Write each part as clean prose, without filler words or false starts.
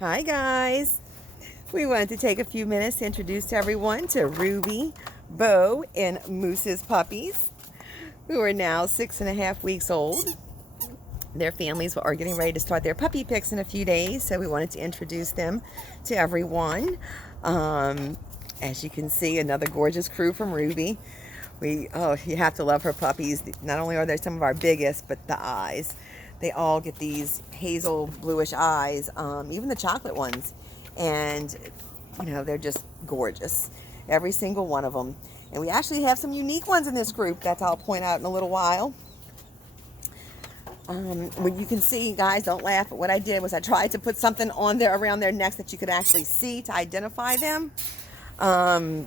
Hi guys. We wanted to take a few minutes to introduce everyone to Ruby, Bo, and Moose's puppies, who are now 6.5 weeks old. Their families are getting ready to start their puppy picks in a few days, so we wanted to introduce them to everyone. As you can see, another gorgeous crew from Ruby. You have to love her puppies. Not only are they some of our biggest, but the eyes. They all get these hazel bluish eyes, even the chocolate ones. And, they're just gorgeous. Every single one of them. And we actually have some unique ones in this group that I'll point out in a little while. When you can see, guys, don't laugh, but what I did was I tried to put something on there around their necks that you could actually see to identify them.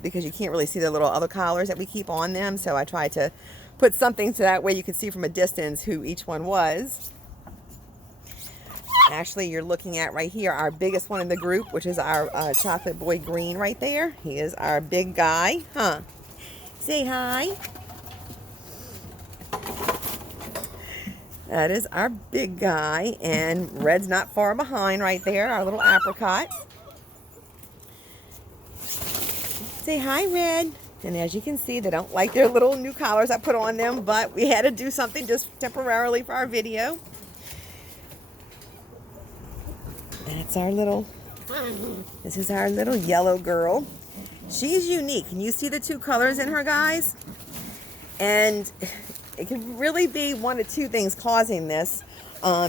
Because you can't really see the little other collars that we keep on them. So I tried to put something so that way you could see from a distance who each one was. Actually, you're looking at right here our biggest one in the group, which is our chocolate boy green right there. He is our big guy, huh? Say hi. That is our big guy, and Red's not far behind right there, our little apricot. Say hi, Red. And as you can see, they don't like their little new collars I put on them, but we had to do something just temporarily for our video. This is our little yellow girl. She's unique. Can you see the two colors in her, guys? And it could really be one of two things causing this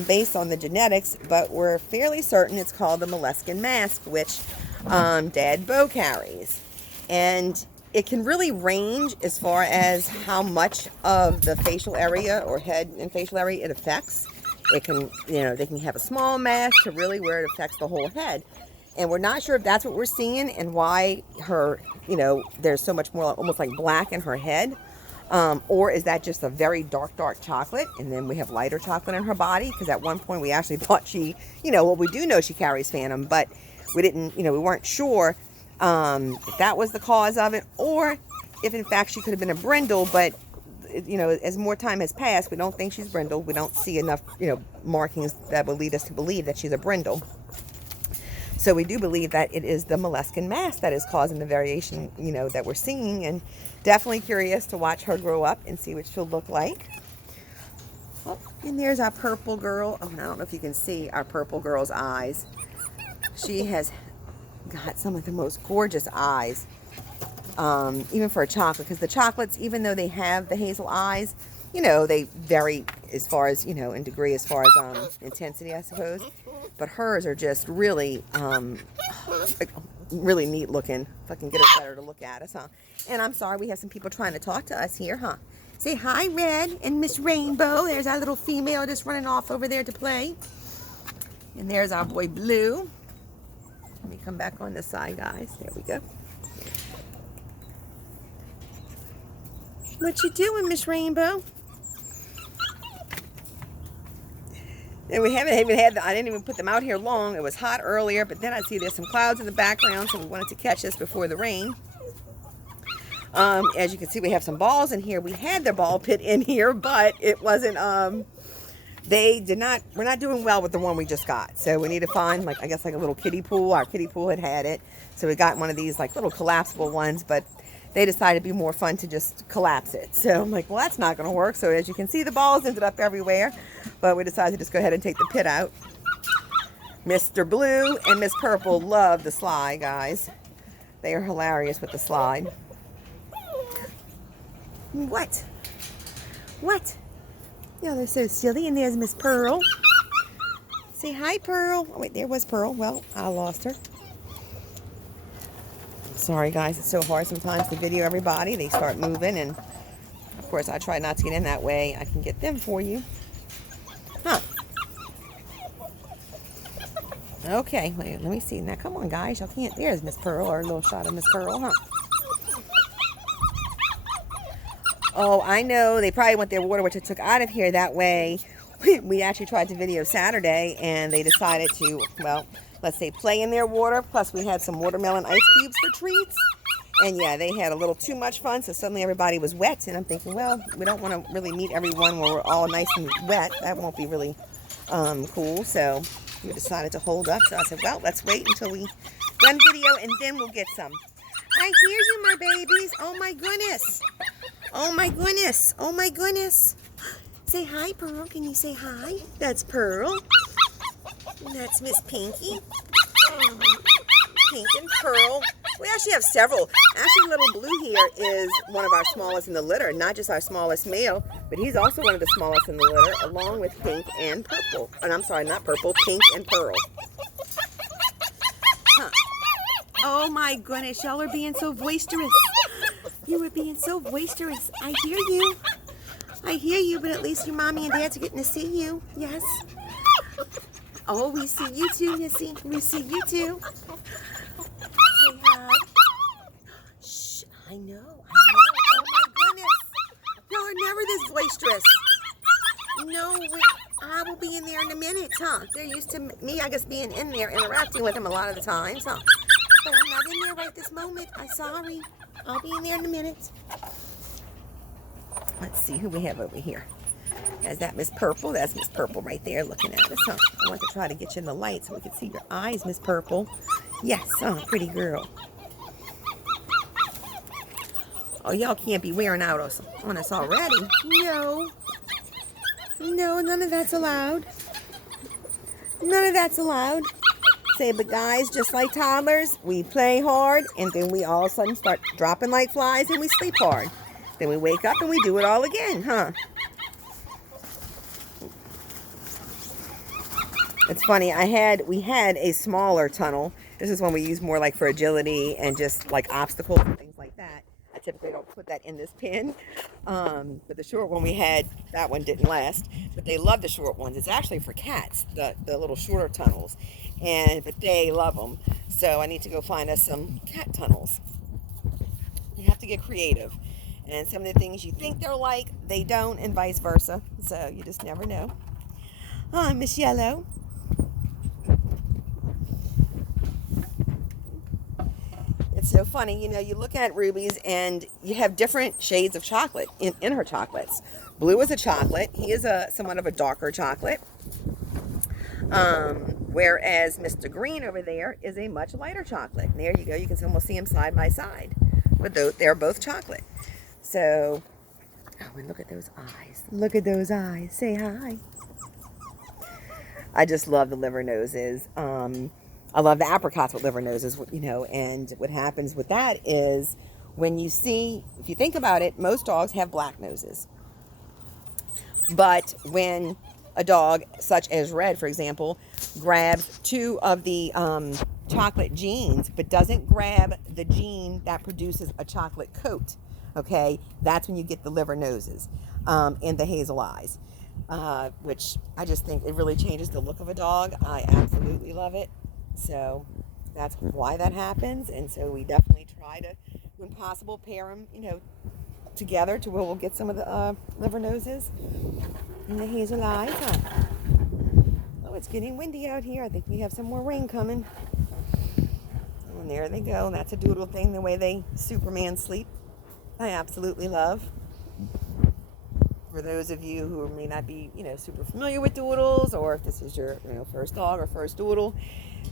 based on the genetics, but we're fairly certain it's called the moleskin mask, which Dad Bo carries. And it can really range as far as how much of the facial area or head and facial area it affects. It can, they can have a small mask to really where it affects the whole head. And we're not sure if that's what we're seeing and why her, there's so much more almost like black in her head. Or is that just a very dark chocolate? And then we have lighter chocolate in her body. Because at one point we actually thought she, we do know she carries phantom, but we didn't, we weren't sure if that was the cause of it, or if in fact she could have been a brindle, but as more time has passed, we don't think she's brindle. We don't see enough, markings that would lead us to believe that she's a brindle. So we do believe that it is the moleskin mask that is causing the variation, that we're seeing, and definitely curious to watch her grow up and see what she'll look like. Oh, and there's our purple girl. Oh, I don't know if you can see our purple girl's eyes. She has got some of the most gorgeous eyes, even for a chocolate, because the chocolates, even though they have the hazel eyes, they vary as far as, in degree, as far as intensity, I suppose. But hers are just really, really neat looking. If I can get her better to look at us, huh? And I'm sorry, we have some people trying to talk to us here, huh? Say hi, Red and Miss Rainbow. There's our little female just running off over there to play. And there's our boy Blue. Let me come back on this side, guys. There we go. What you doing, Miss Rainbow? And we haven't even had, I didn't even put them out here long. It was hot earlier, but then I see there's some clouds in the background, so we wanted to catch this before the rain. As you can see, we have some balls in here. We had their ball pit in here, but it wasn't, we're not doing well with the one we just got. So we need to find, I guess like a little kiddie pool. Our kiddie pool had it. So we got one of these like little collapsible ones, but they decided it'd be more fun to just collapse it. So I'm like, well, that's not going to work. So as you can see, the balls ended up everywhere, but we decided to just go ahead and take the pit out. Mr. Blue and Miss Purple love the slide, guys. They are hilarious with the slide. What? No, they're so silly. And there's Miss Pearl. Say hi, Pearl. Oh, wait, there was Pearl. Well, I lost her. Sorry, guys. It's so hard sometimes to video everybody. They start moving, and of course, I try not to get in that way. I can get them for you. Huh. Okay, wait, let me see. Now, come on, guys. Y'all can't. There's Miss Pearl, or a little shot of Miss Pearl, huh? Oh, I know. They probably want their water, which I took out of here. That way, we actually tried to video Saturday, and they decided to, well, let's say play in their water. Plus, we had some watermelon ice cubes for treats. And yeah, they had a little too much fun, so suddenly everybody was wet. And I'm thinking, well, we don't want to really meet everyone where we're all nice and wet. That won't be really cool. So You decided to hold up, so I said, well, let's wait until we done video and then we'll get some. I hear you, my babies. Oh my goodness. Oh my goodness. Oh my goodness. Say hi, Pearl. Can you say hi? That's Pearl. And that's Miss Pinky. Pink and Pearl. We actually have several. Actually, little Blue here is one of our smallest in the litter. Not just our smallest male, but he's also one of the smallest in the litter, along with Pink and Purple. And I'm sorry, not Purple, Pink and Pearl. Huh. Oh my goodness, y'all are being so boisterous. You are being so boisterous. I hear you. I hear you, but at least your mommy and dad's are getting to see you. Yes. Oh, we see you too, Missy. We see you too. Say hi. Shh, I know. Oh my goodness. Y'all are never this boisterous. No, I will be in there in a minute, huh? They're used to me, I guess, being in there, interacting with them a lot of the times, huh? But I'm not in there right this moment. I'm sorry. I'll be in there in a minute. Let's see who we have over here. Is that Miss Purple? That's Miss Purple right there looking at us, huh? I want to try to get you in the light so we can see your eyes, Miss Purple. Yes, oh, pretty girl. Oh, y'all can't be wearing out on us already. No. No, none of that's allowed. None of that's allowed. Say, but guys, just like toddlers, we play hard, and then we all of a sudden start dropping like flies, and we sleep hard. Then we wake up and we do it all again, huh? It's funny, we had a smaller tunnel. This is one we use more like for agility and just like obstacles and things like that. I typically don't put that in this pen. But the short one we had, that one didn't last. But they love the short ones. It's actually for cats, the little shorter tunnels. But they love them. So I need to go find us some cat tunnels. You have to get creative. And some of the things you think they're like, they don't, and vice versa. So you just never know. Hi, Miss Yellow. It's so funny, you know, you look at Ruby's and you have different shades of chocolate in her chocolates. Blue is a chocolate. He is somewhat of a darker chocolate. Whereas Mr. Green over there is a much lighter chocolate. And there you go. You can almost see them side by side. But they're both chocolate. So, oh, and look at those eyes. Look at those eyes. Say hi. I just love the liver noses. I love the apricots with liver noses, you know, and what happens with that is when you see, if you think about it, most dogs have black noses. But when a dog, such as Red, for example, grabs two of the chocolate genes, but doesn't grab the gene that produces a chocolate coat, okay, that's when you get the liver noses and the hazel eyes, which I just think it really changes the look of a dog. I absolutely love it. So that's why that happens. And so we definitely try to, when possible, pair them, you know, together to where we'll get some of the liver noses and the hazel eyes. Huh? Oh, it's getting windy out here. I think we have some more rain coming. And there they go. That's a doodle thing, the way they Superman sleep. I absolutely love. For those of you who may not be, you know, super familiar with doodles, or if this is your, you know, first dog or first doodle,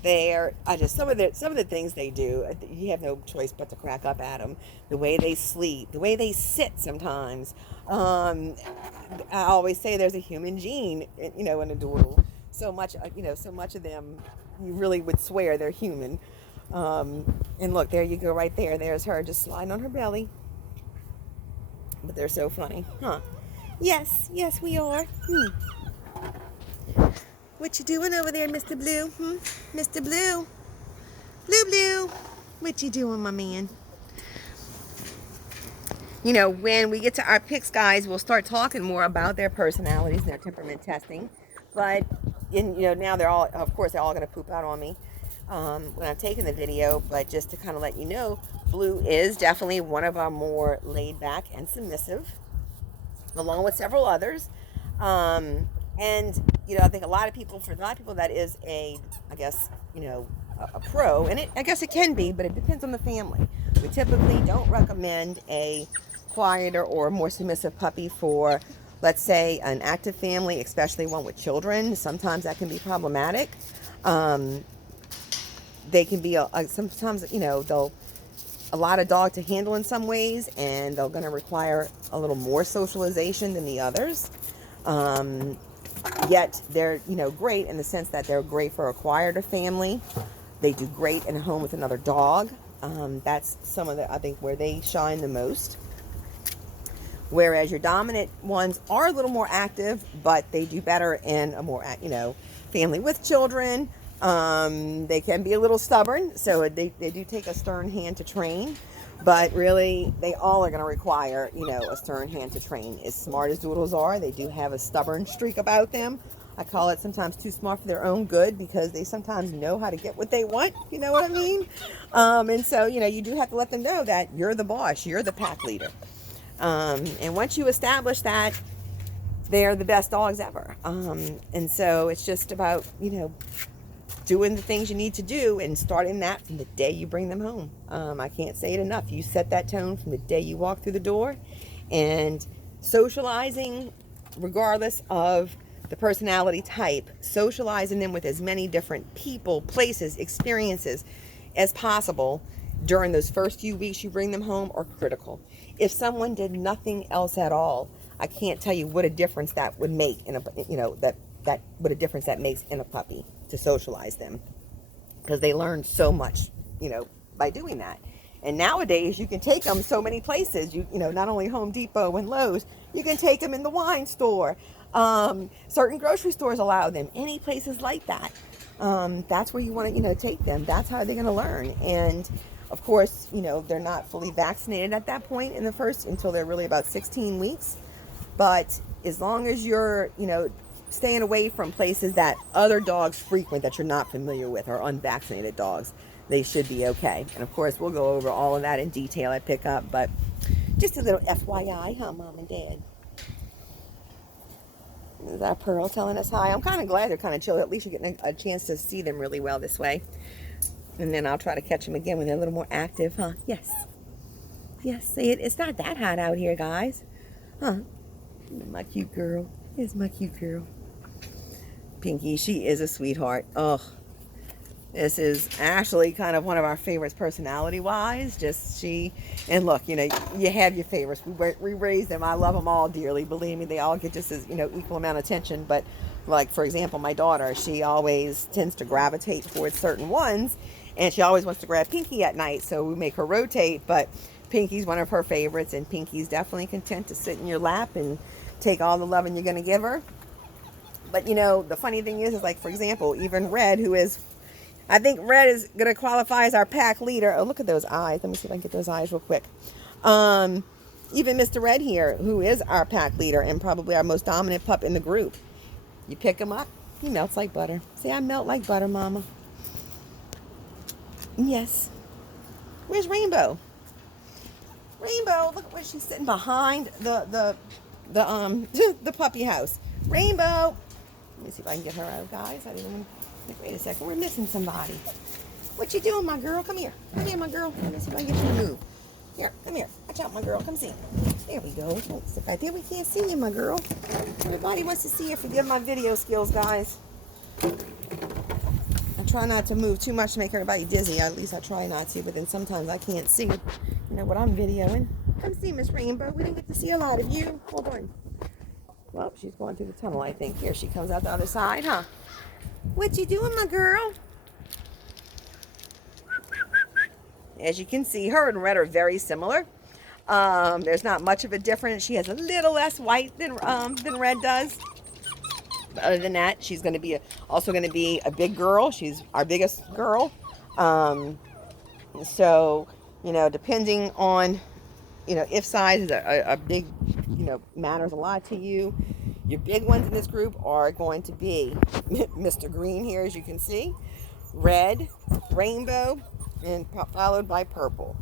some of the things they do, you have no choice but to crack up at them. The way they sleep, the way they sit sometimes. I always say there's a human gene, you know, in a doodle. So much of them, you really would swear they're human. And look, there you go, right there. There's her just sliding on her belly. But they're so funny, huh? Yes, we are. What you doing over there, Mr. Blue? Mr. Blue? Blue? What you doing, my man? You know, when we get to our picks, guys, we'll start talking more about their personalities and their temperament testing. But, now they're all going to poop out on me when I'm taking the video. But just to kind of let you know, Blue is definitely one of our more laid back and submissive, along with several others. And, I think for a lot of people that is a pro, and I guess it can be, but it depends on the family. We typically don't recommend a quieter or more submissive puppy for, let's say, an active family, especially one with children. Sometimes that can be problematic. They can be sometimes, they'll a lot of dog to handle in some ways, and they're going to require a little more socialization than the others. Yet they're, great in the sense that they're great for acquired a family. They do great in a home with another dog. That's some of I think, where they shine the most. Whereas your dominant ones are a little more active, but they do better in a more, family with children. They can be a little stubborn, so they do take a stern hand to train. But really, they all are going to require, a stern hand to train. As smart as Doodles are, they do have a stubborn streak about them. I call it sometimes too smart for their own good, because they sometimes know how to get what they want. You know what I mean? And so, you do have to let them know that you're the boss, you're the pack leader. And once you establish that, they're the best dogs ever. And so it's just about, doing the things you need to do and starting that from the day you bring them home. I can't say it enough. You set that tone from the day you walk through the door, and socializing, regardless of the personality type, socializing them with as many different people, places, experiences as possible during those first few weeks you bring them home are critical. If someone did nothing else at all, I can't tell you what a difference that would make in what a difference that makes in a puppy, to socialize them, because they learn so much, by doing that. And nowadays you can take them so many places. Not only Home Depot and Lowe's, you can take them in the wine store. Certain grocery stores allow them. Any places like that. That's where you want to, take them. That's how they're going to learn. And of course, they're not fully vaccinated at that point until they're really about 16 weeks. But as long as you're, staying away from places that other dogs frequent that you're not familiar with, or unvaccinated dogs, they should be okay. And of course, we'll go over all of that in detail at pickup, but just a little FYI, huh, Mom and Dad? Is that Pearl telling us hi? I'm kind of glad they're kind of chill. At least you're getting a chance to see them really well this way. And then I'll try to catch them again when they're a little more active, huh? Yes. Yes, see it. It's not that hot out here, guys. Huh? My cute girl. Here's my cute girl. Pinky, she is a sweetheart. Oh, this is actually kind of one of our favorites personality-wise. And look, you have your favorites. We raise them. I love them all dearly. Believe me, they all get just as, equal amount of attention. But like, for example, my daughter, she always tends to gravitate towards certain ones, and she always wants to grab Pinky at night, so we make her rotate. But Pinky's one of her favorites, and Pinky's definitely content to sit in your lap and take all the loving you're going to give her. But, the funny thing is like, for example, even Red, I think Red is going to qualify as our pack leader. Oh, look at those eyes. Let me see if I can get those eyes real quick. Even Mr. Red here, who is our pack leader and probably our most dominant pup in the group. You pick him up, he melts like butter. See, I melt like butter, Mama. Yes. Where's Rainbow? Rainbow, look where she's sitting behind the puppy house. Rainbow. Let me see if I can get her out, guys. Wait a second. We're missing somebody. What you doing, my girl? Come here. Come here, my girl. Let me see if I can get you to move. Here, come here. Watch out, my girl. Come see. There we go. Don't sit right there. We can't see you, my girl. Everybody wants to see you. Forgive my video skills, guys. I try not to move too much to make everybody dizzy. At least I try not to, but then sometimes I can't see, what I'm videoing. Come see Miss Rainbow. We didn't get to see a lot of you. Hold on. Well, she's going through the tunnel, I think. Here, she comes out the other side, huh? What you doing, my girl? As you can see, her and Red are very similar. There's not much of a difference. She has a little less white than Red does. But other than that, she's going to be also going to be a big girl. She's our biggest girl. So, depending on, if size is a big, matters a lot to you. Your big ones in this group are going to be Mr. Green here, as you can see, Red, Rainbow, and followed by Purple.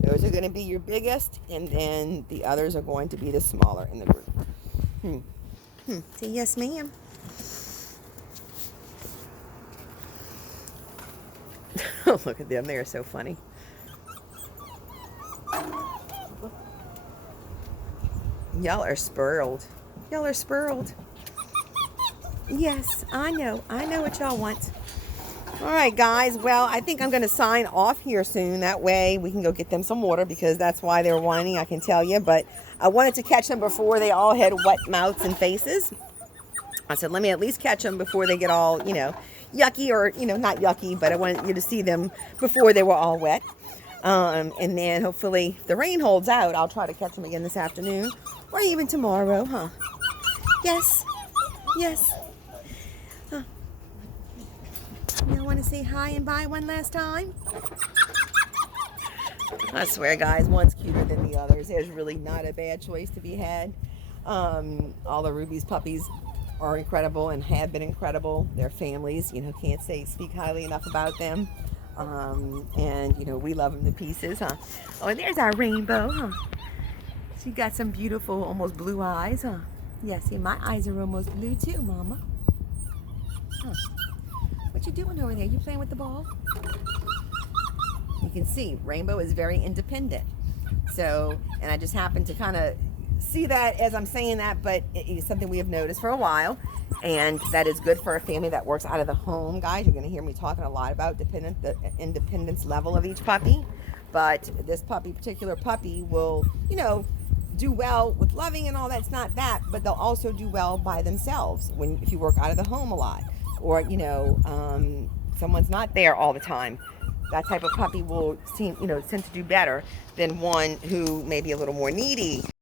Those are going to be your biggest, and then the others are going to be the smaller in the group. Say yes, ma'am. Oh, look at them. They are so funny. Y'all are spurled. Y'all are spurled. Yes, I know. I know what y'all want. All right, guys. Well, I think I'm going to sign off here soon. That way we can go get them some water because that's why they're whining, I can tell you. But I wanted to catch them before they all had wet mouths and faces. I said, let me at least catch them before they get all, yucky or, not yucky, but I wanted you to see them before they were all wet. And then hopefully if the rain holds out, I'll try to catch them again this afternoon or even tomorrow, huh? Yes. Yes. Huh. You want to say hi and bye one last time? I swear, guys, one's cuter than the others. There's really not a bad choice to be had. All the Ruby's puppies are incredible and have been incredible. Their families, can't speak highly enough about them. And we love them to pieces, huh? Oh, and there's our Rainbow, huh? She got some beautiful, almost blue eyes, huh? Yeah, see, my eyes are almost blue too, Mama. Huh. What you doing over there? You playing with the ball? You can see Rainbow is very independent. So, and I just happened to kind of see that as I'm saying that, but it is something we have noticed for a while, and that is good for a family that works out of the home, guys. You're going to hear me talking a lot about the independence level of each puppy, but this particular puppy will, do well with loving and all that's not that, but they'll also do well by themselves if you work out of the home a lot, or someone's not there all the time. That type of puppy will tend to do better than one who may be a little more needy.